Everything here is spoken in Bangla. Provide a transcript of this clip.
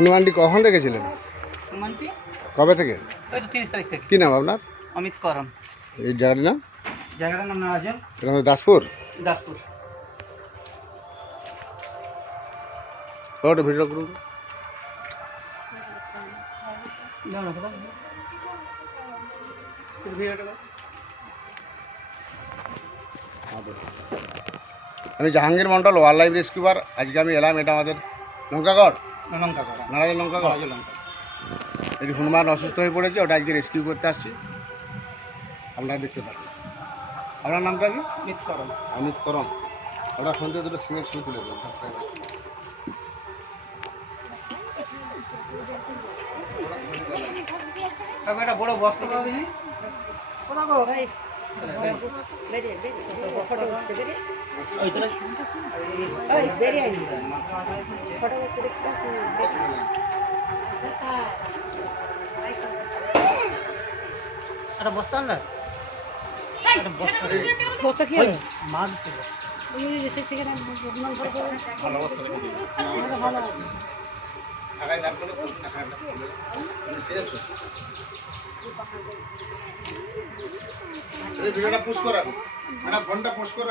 হনুমানটি কখন দেখেছিলেন সুমন্তি কবে থেকে? ওই তো তিরিশ তারিখ থেকে। কি নাম আপনার? অমিত করণ এই জায়গাটির নাম? জায়গাটার নাম নারাজন এটা আমাদের দাসপুর? দাসপুর। ওটা ভিডিও করুন? দাও না ভিডিওটা আমি জাহাঙ্গীর মন্ডল ওয়াইল্ড লাইফ রেস্কিউবার আজকে আমি এলাম এটা আমাদের লঙ্কাগড় লঙ্কা করা। নারায়ণ লঙ্কাগড় লঙ্কা এটি হনুমান অসুস্থ হয়ে পড়েছে ওটা আজকে রেস্কিউ করতে আসছি। আপনারা দেখতে পাবেন আপনার নামটা কি? অমিত করণ অমিত করম। ওটা ফোন থেকে দুটো সিমেন্ট ছবি তুলে দেবেন তারপর একটা বড় বস্তা দাও দিনি ওই তোরা একটা বস্তা একটা বস্তা ওই মাছ ছিল। ভিডিওটা পোস্ট করা ম্যাডাম ফোনটা পুশ করা।